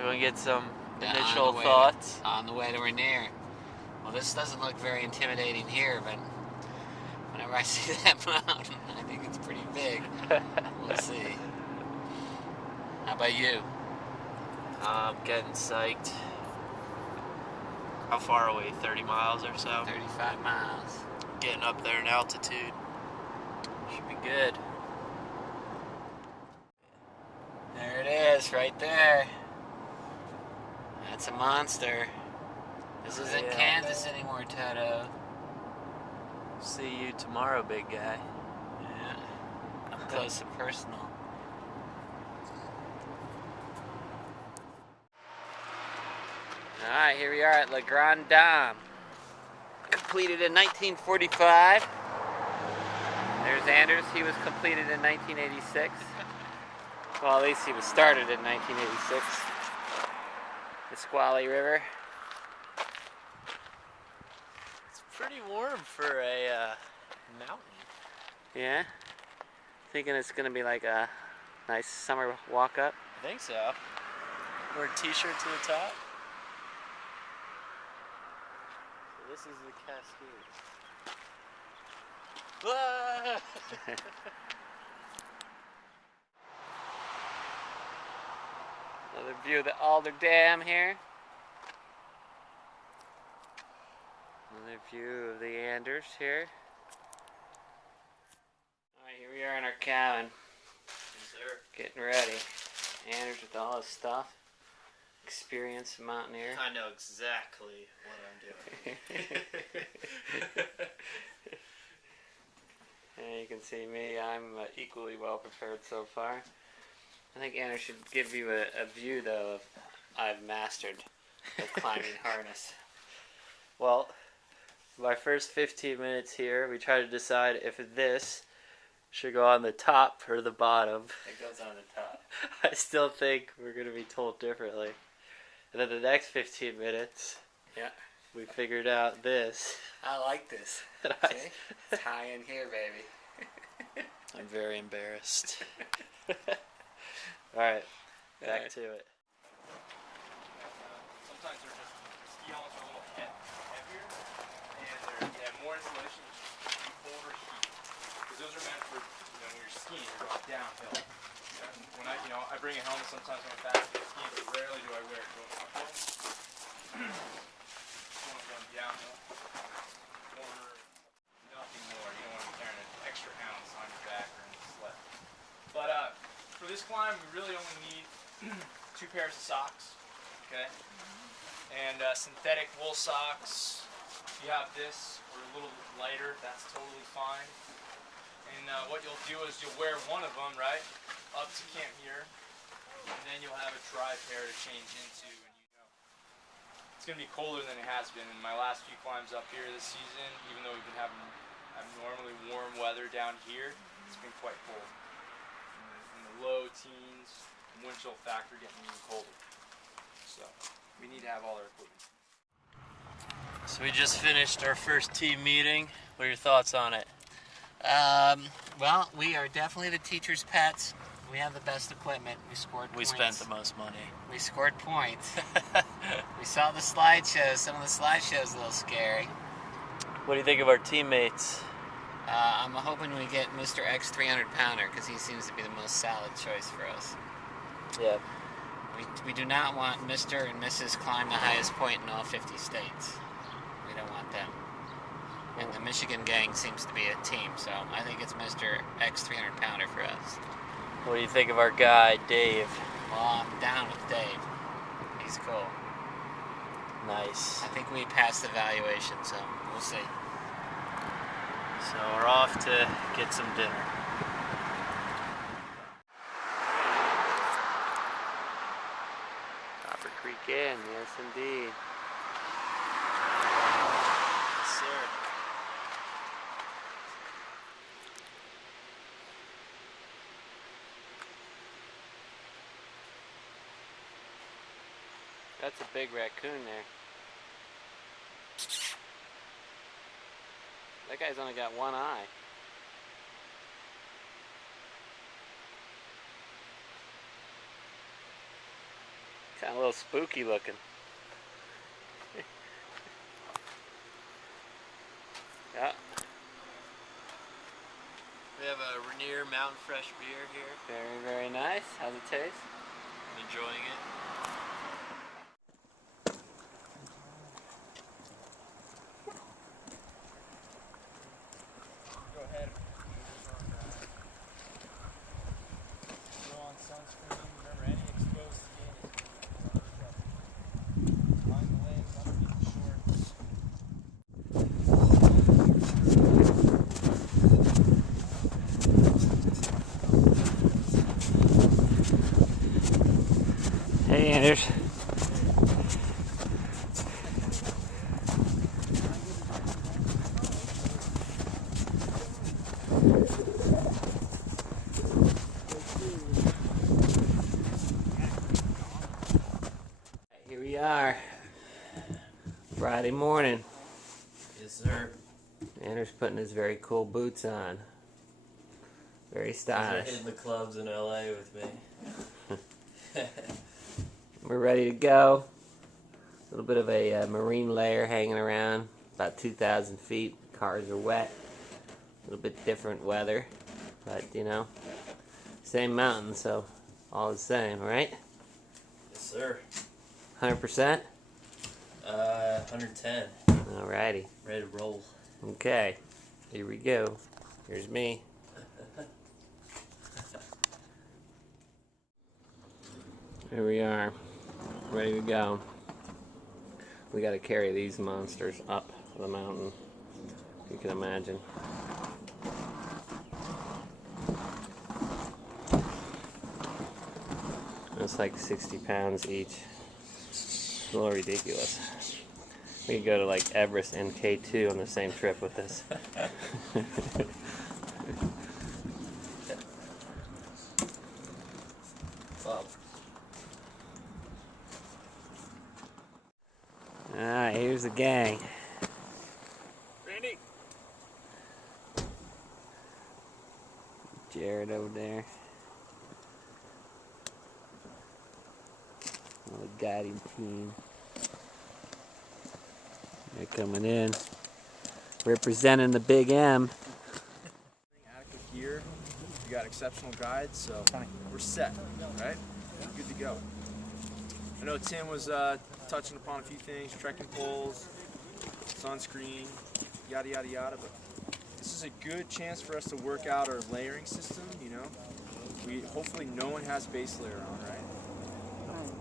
Everyone get some Yeah, initial thoughts? On the way to Rainier. Well, this doesn't look very intimidating here, but whenever I see that mountain, I think it's pretty big. We'll see. How about you? I'm getting psyched. How far away? 30 miles or so? 35 miles. Getting up there in altitude. Should be good. There it is, right there. That's a monster. This isn't Kansas anymore, Toto. See you tomorrow, big guy. Yeah. Up close and personal. Alright, here we are at La Grande Dame. Completed in 1945. There's Anders. He was completed in 1986. Well, at least he was started in 1986. The Squally River. It's pretty warm for a mountain. Yeah? Thinking it's going to be like a nice summer walk up? I think so. Wear a t-shirt to the top. So this is the Cascades. Another view of the Alder Dam here. Another view of the Anders here. Alright, here we are in our cabin. Yes, sir. Getting ready. Anders with all his stuff. Experienced mountaineer. I know exactly what I'm doing. And you can see me. I'm equally well prepared so far. I think Anders should give you a view, though, of I've mastered the climbing harness. Well, my first 15 minutes here, we try to decide if this should go on the top or the bottom. It goes on the top. I still think we're going to be told differently. And then the next 15 minutes, Yeah. we figured out this. I like this. And See? It's high in here, baby. I'm very embarrassed. Alright, back to it. Sometimes they're just, ski helmets are a little heavier, and they have more insulation, which is colder heat. Because those are meant for, when you're skiing, you're going downhill. When I bring a helmet sometimes when I'm fast skiing, but rarely do I wear it going uphill. When I'm going downhill, corner, nothing more. You don't want to be carrying an extra ounce on your back or in the sled. But for this climb, we really only need 2 pairs of socks, okay? And synthetic wool socks. If you have this, or a little lighter, that's totally fine. And what you'll do is you'll wear one of them, right, up to camp here, and then you'll have a dry pair to change into. And it's going to be colder than it has been. In my last few climbs up here this season, even though we've been having abnormally warm weather down here, it's been quite cold. In the low teens, wind chill factor getting even colder. So we need to have all our equipment. So we just finished our first team meeting. What are your thoughts on it? Well, we are definitely the teacher's pets. We have the best equipment. We scored points. We spent the most money. We scored points. We saw the slideshows. Some of the slideshows a little scary. What do you think of our teammates? I'm hoping we get Mr. X 300-pounder because he seems to be the most solid choice for us. Yeah. We do not want Mr. and Mrs. Climb the highest point in all 50 states. We don't want them. And the Michigan gang seems to be a team, so I think it's Mr. X 300-pounder for us. What do you think of our guy, Dave? Well, I'm down with Dave. He's cool. Nice. I think we passed the evaluation, so we'll see. So we're off to get some dinner. Copper Creek Inn, yes indeed. Yes, sir. That's a big raccoon there. That guy's only got one eye. Kind of a little spooky looking. Yeah. We have a Rainier Mountain Fresh beer here. Very, very nice. How's it taste? I'm enjoying it. Go ahead and throw on sunscreen. Remember, any exposed skin is line the legs underneath the shorts. Hey, Anders. Here we are. Friday morning. Yes, sir. Anders putting his very cool boots on. Very He's stylish. hitting the clubs in LA with me. We're ready to go. A little bit of a marine layer hanging around, about 2,000 feet. Cars are wet. A little bit different weather, but you know, same mountain, so all the same, right? Yes, sir. 100%? 110. Alrighty. Ready to roll. Okay, here we go. Here's me. Here we are, ready to go. We got to carry these monsters up the mountain, if you can imagine. It's like 60 pounds each. It's a little ridiculous. We could go to like Everest and K2 on the same trip with this. Wow. Alright, here's the gang. Randy! Jared over there. The guiding team. They're coming in. Representing the Big M. Adequate gear. We got exceptional guides, so we're set, right? We're good to go. I know Tim was touching upon a few things, trekking poles, sunscreen, yada yada yada, but this is a good chance for us to work out our layering system, you know? Hopefully no one has base layer on, right?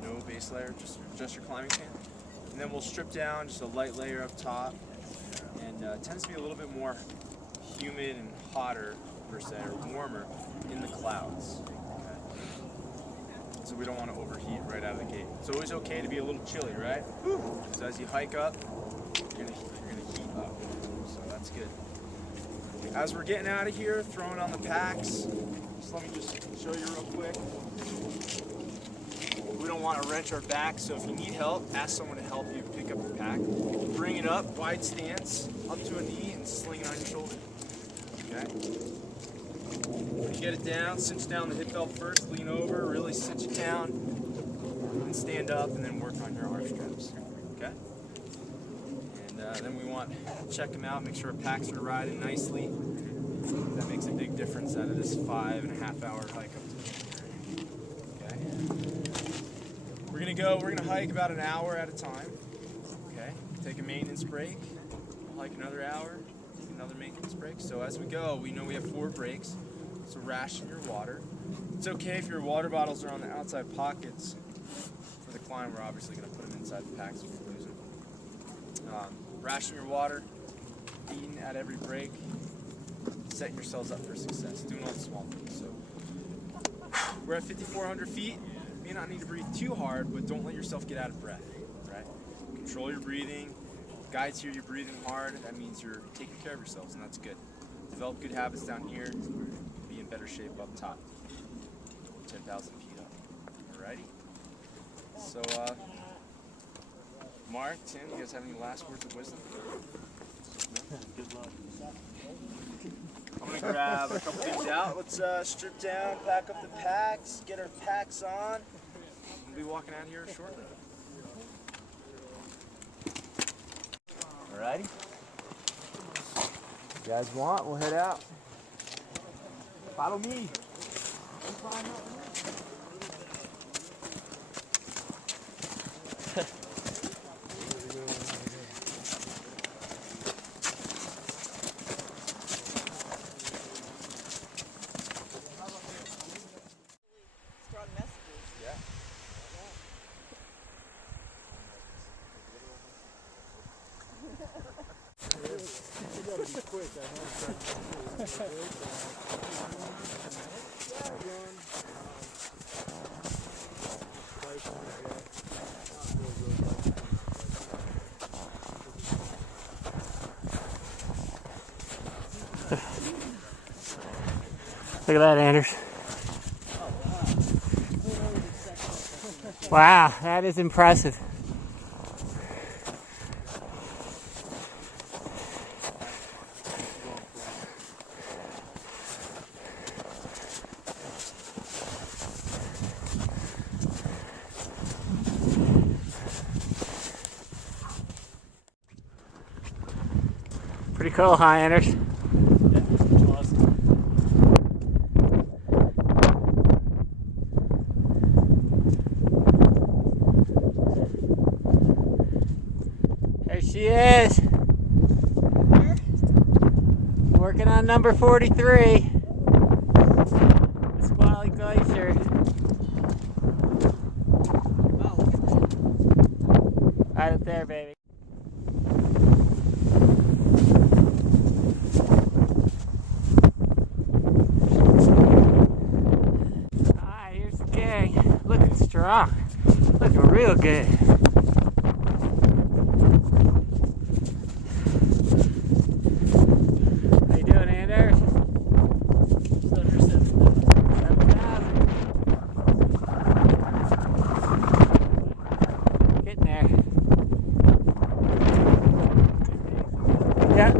No base layer, just your climbing pants. And then we'll strip down just a light layer up top, and it tends to be a little bit more humid and hotter per se, or warmer in the clouds. Okay? So we don't want to overheat right out of the gate. It's always okay to be a little chilly, right? Because as you hike up, you're gonna heat up. So that's good. As we're getting out of here, throwing on the packs. Just let me just show you real quick. We don't want to wrench our back, so if you need help, ask someone to help you pick up the pack. Bring it up, wide stance, up to a knee, and sling it on your shoulder. Okay? When you get it down, cinch down the hip belt first, lean over, really cinch it down, and stand up, and then work on your arm straps. Okay? And then we want to check them out, make sure our packs are riding nicely. That makes a big difference out of this 5.5 hour hike up to the okay? We're gonna hike about an hour at a time. Okay? Take a maintenance break. We'll hike another hour, take another maintenance break. So as we go, we know we have 4 breaks. So ration your water. It's okay if your water bottles are on the outside pockets. For the climb, we're obviously gonna put them inside the packs if we lose them. Ration your water, eating at every break, setting yourselves up for success, doing all the small things. So we're at 5,400 feet. You may not need to breathe too hard, but don't let yourself get out of breath, right? Control your breathing. Guides here, you're breathing hard. That means you're taking care of yourselves, and that's good. Develop good habits down here. Be in better shape up top. 10,000 feet up. Alrighty? So, Mark, Tim, you guys have any last words of wisdom? No? Good luck. I'm gonna grab a couple things out. Let's strip down, pack up the packs, get our packs on. We'll be walking out here shortly. Alrighty. If you guys want, we'll head out. Follow me. Strong messages. Yeah. You gotta be quick, I know. Look at that, Anders. Wow, that is impressive. Pretty cool, huh, Anders? There she is. Working on number 43. Squally Glacier. Right up there, baby. Alright, here's the gang. Looking strong. Looking real good. How you doing, Anders? Just under 7,000. 7,000. Getting there. Yeah.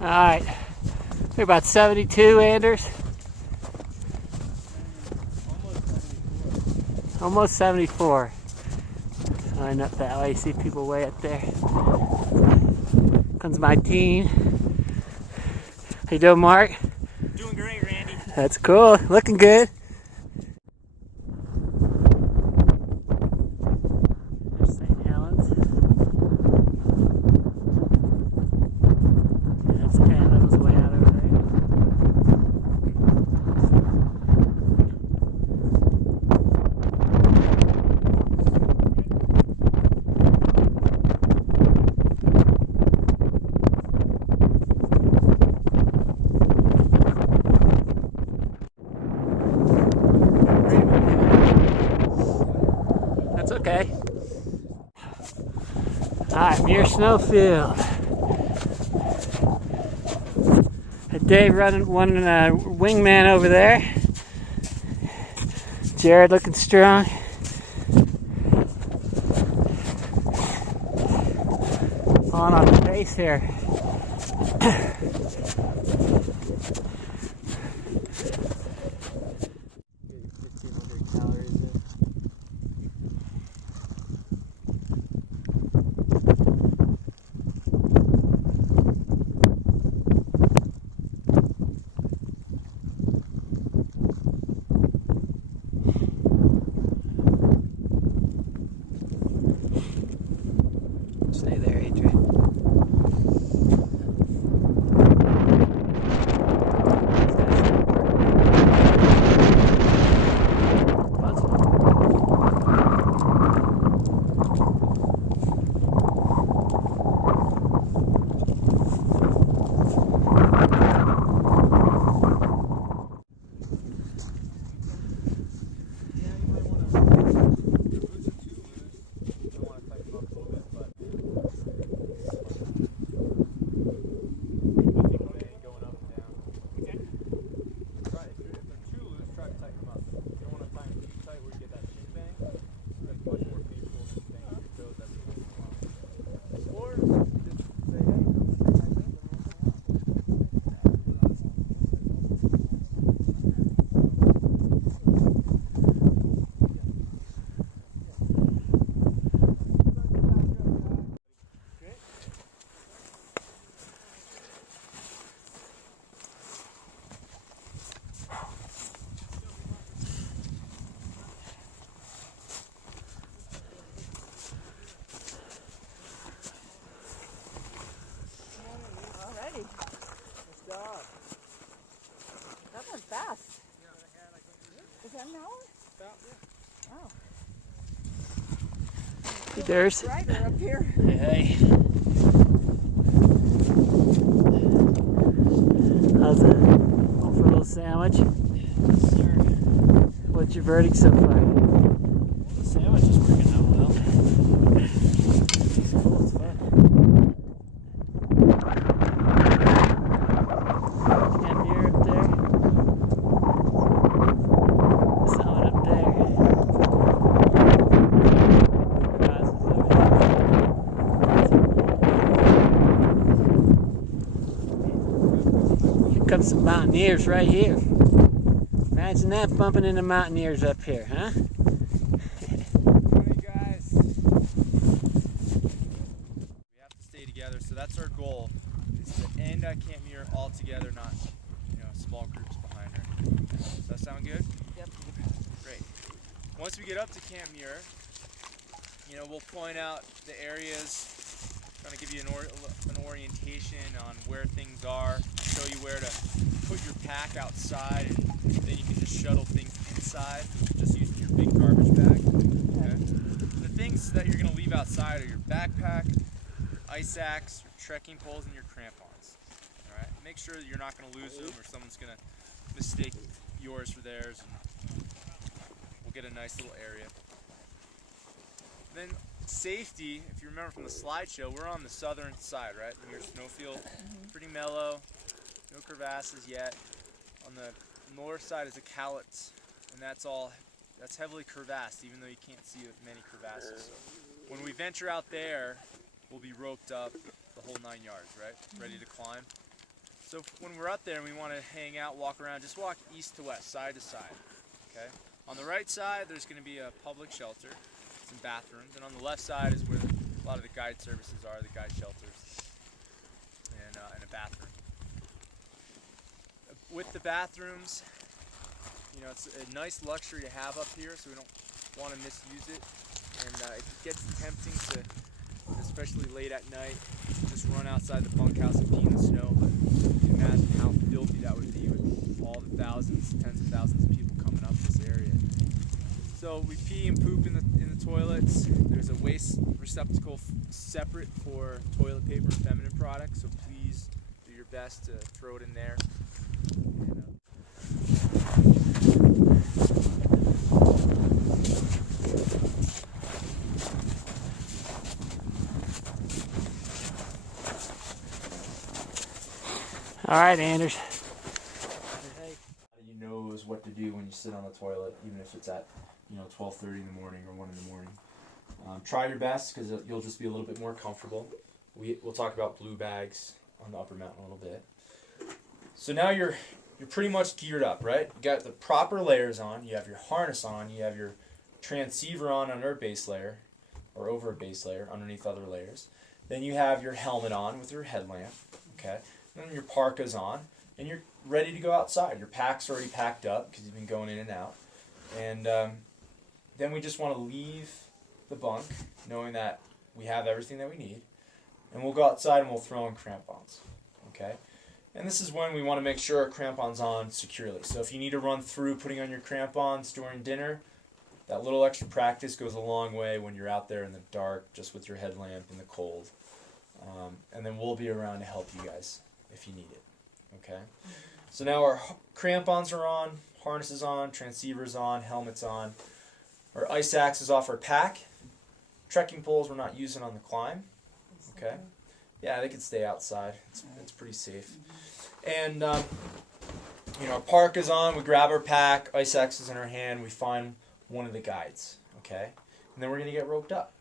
Alright, we're about 72, Anders. Almost 74. Line up that way, see people way up there. Comes my team. How you doing, Mark? Doing great, Randy. That's cool, looking good. There's St. Helens. That's Adams way out over there. That's okay. Alright, Muir Snowfield. Had Dave running one wingman over there. Jared looking strong. On the base here. Stay there, Adrian. Wow. Hey, Durs. Brighter up here. Hey. How's that? Going for a little sandwich? Yes, sir. What's your verdict so far? The sandwich is working out well. It's cool, it's fun. Camp here up there. Someone up there. Grass is over there. Here comes some mountaineers right here. Imagine that, bumping into mountaineers up here, huh? Morning, guys. We have to stay together, so that's our goal. Is to end at Camp Muir all together, not small groups behind her. Does that sound good? Yep. Great. Once we get up to Camp Muir, we'll point out the areas, kind of give you an orientation on where things are, show you where to put your pack outside, and then you can just shuttle things inside, just using your big garbage bag. Okay? The things that you're going to leave outside are your backpack, ice axe, your trekking poles, and your crampons. All right? Make sure that you're not going to lose them, or someone's going to mistake yours for theirs, and we'll get a nice little area. Then safety, if you remember from the slideshow, we're on the southern side, right? Near snowfield, pretty mellow, no crevasses yet. On the north side is a Cowlitz, and that's heavily crevassed, even though you can't see many crevasses. So when we venture out there, we'll be roped up the whole 9 yards, right? Ready to climb. So when we're up there and we want to hang out, walk around, just walk east to west, side to side, okay? On the right side, there's going to be a public shelter, some bathrooms, and on the left side is where a lot of the guide services are, the guide shelters, and a bathroom. With the bathrooms, it's a nice luxury to have up here, so we don't want to misuse it. And it gets tempting to, especially late at night, to just run outside the bunkhouse and pee in the snow. But you can imagine how filthy that would be with all the thousands, tens of thousands of people coming up this area. So we pee and poop in the toilets. There's a waste receptacle separate for toilet paper and feminine products, so please do your best to throw it in there. All right, Anders. You knows what to do when you sit on the toilet, even if it's at 12:30 in the morning or 1 in the morning. Try your best, because you'll just be a little bit more comfortable. We'll talk about blue bags on the upper mountain a little bit. So now you're pretty much geared up, right? You got the proper layers on. You have your harness on. You have your transceiver on under a base layer, or over a base layer underneath other layers. Then you have your helmet on with your headlamp. Okay. Then your parka's on, and you're ready to go outside. Your pack's already packed up because you've been going in and out. And then we just want to leave the bunk knowing that we have everything that we need. And we'll go outside and we'll throw in crampons. Okay? And this is when we want to make sure our crampons on securely. So if you need to run through putting on your crampons during dinner, that little extra practice goes a long way when you're out there in the dark just with your headlamp in the cold. And then we'll be around to help you guys if you need it. Okay? So now our crampons are on, harnesses on, transceivers on, helmets on. Our ice axe is off our pack. Trekking poles we're not using on the climb. Okay? Yeah, they can stay outside. It's pretty safe. And our parka's on. We grab our pack. Ice axe is in our hand. We find one of the guides. Okay? And then we're going to get roped up.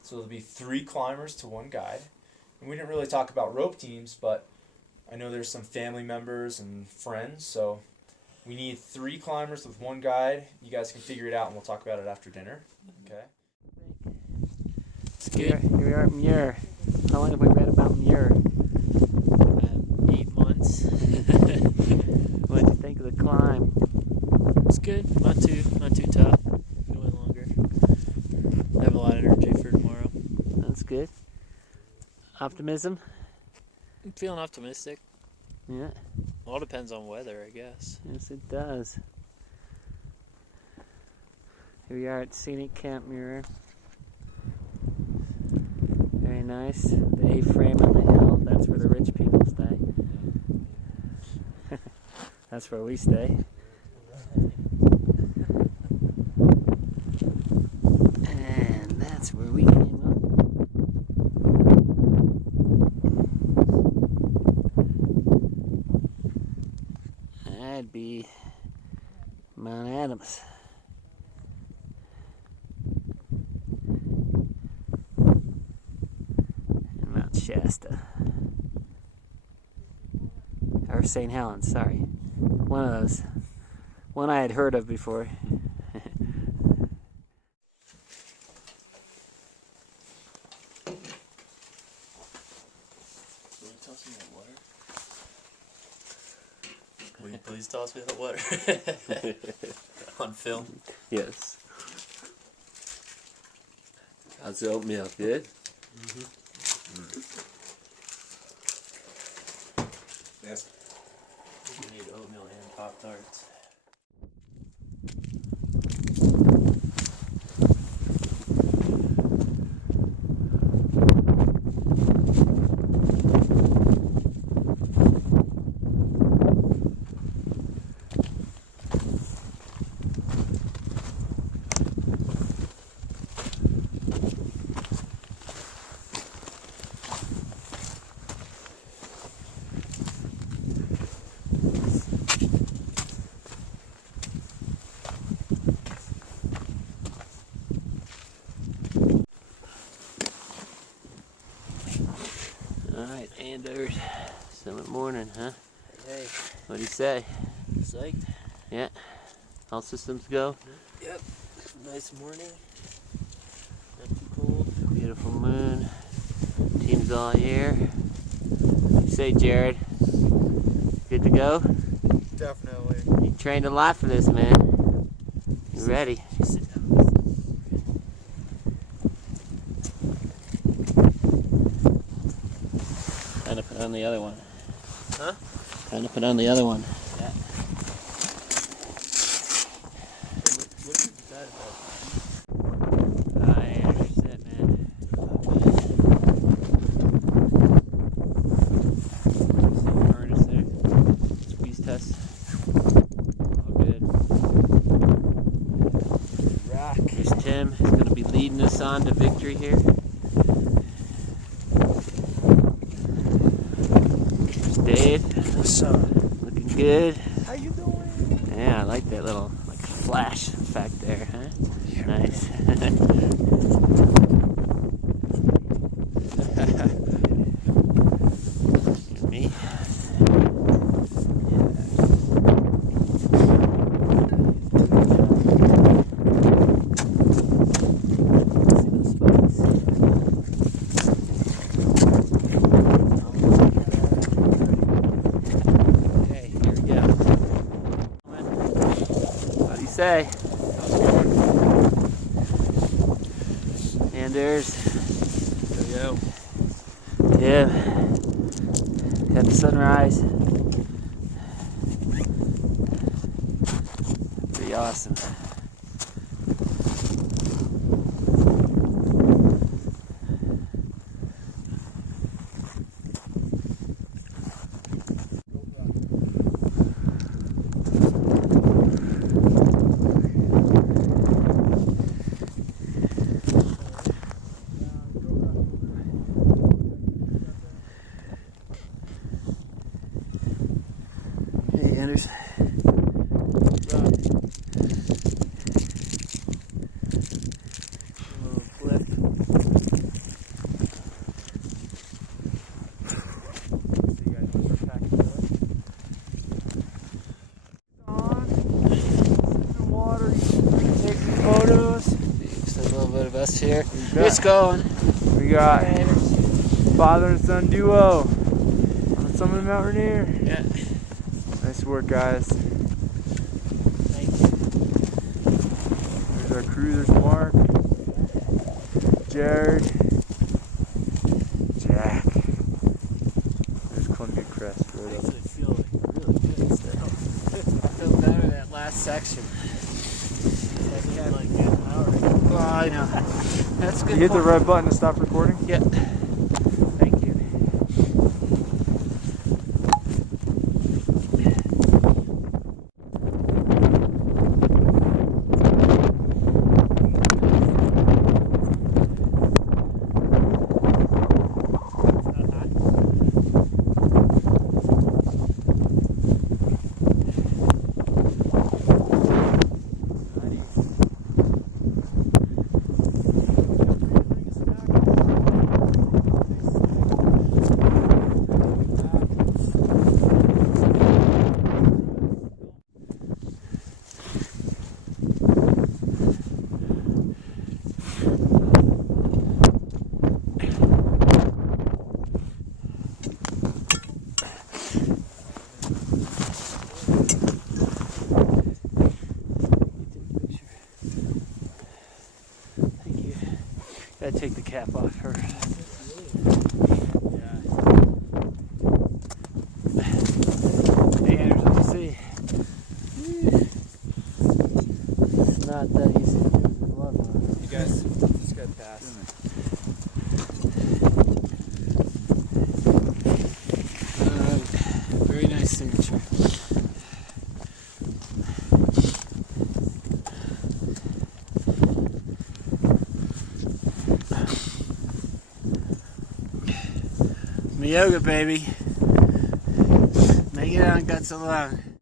So there'll be 3 climbers to 1 guide. And we didn't really talk about rope teams, but I know there's some family members and friends, so we need 3 climbers with 1 guide. You guys can figure it out, and we'll talk about it after dinner. Okay? It's good. Here we are at Muir. How long have we read about Muir? 8 months. What did you think of the climb? It's good. Not too tough. Going longer. I have a lot of energy for tomorrow. That's good. Optimism? I'm feeling optimistic. Yeah. All depends on weather, I guess. Yes, it does. Here we are at Scenic Camp Mirror. Very nice. The A-frame on the hill. That's where the rich people stay. That's where we stay. And that's where we came up. That'd be Mount Adams. And Mount Shasta. Or St. Helens, sorry. One of those. One I had heard of before. Will you toss me that water? Will you please toss me that water? On film? Yes. How's the oatmeal? Good? Yes. You need oatmeal and Pop-Tarts. Alright, Anders. Summit morning, huh? Hey, What do you say? psyched? Yeah? All systems go? Yep. Nice morning. Not too cold. Beautiful moon. Team's all here. What do you say, Jared? Good to go? Definitely. You trained a lot for this, man. You ready? Sit down. Time to put on the other one. Huh? Time to put on the other one. What is that about? Alright, Anders, sit, man. See the harness there? Squeeze test. All good. Rock. Here's Tim. He's going to be leading us on to victory here. There's Dave. What's up? Looking good. How you doing? Yeah, I like that little flash effect there, huh? Yeah, Nice. Me. See those spots? Okay, here we go. What do you say? Anders. Yo. Tim. Got the sunrise. Pretty awesome. Hey, Anders. Little cliff. So you guys want to start packing for that? On. Sit in the water. Take some photos. Just a little bit of us here. got- It's going. We got father and son duo on the summit of Mount Rainier. Yeah. Nice work, guys. Thank you. There's our crew. There's Mark, Jared, Jack. There's Columbia Crest right up. Actually feel like really good still. I feel better that last section. Like, Well, I know. That's a good You hit the point. red button to stop recording? Yeah. Thank you. Gotta take the cap off first. Hey, Anders, let me see. It's not that easy to do the glove on. You guys just got past. Very nice signature. Yoga, baby. Make it on guts alone.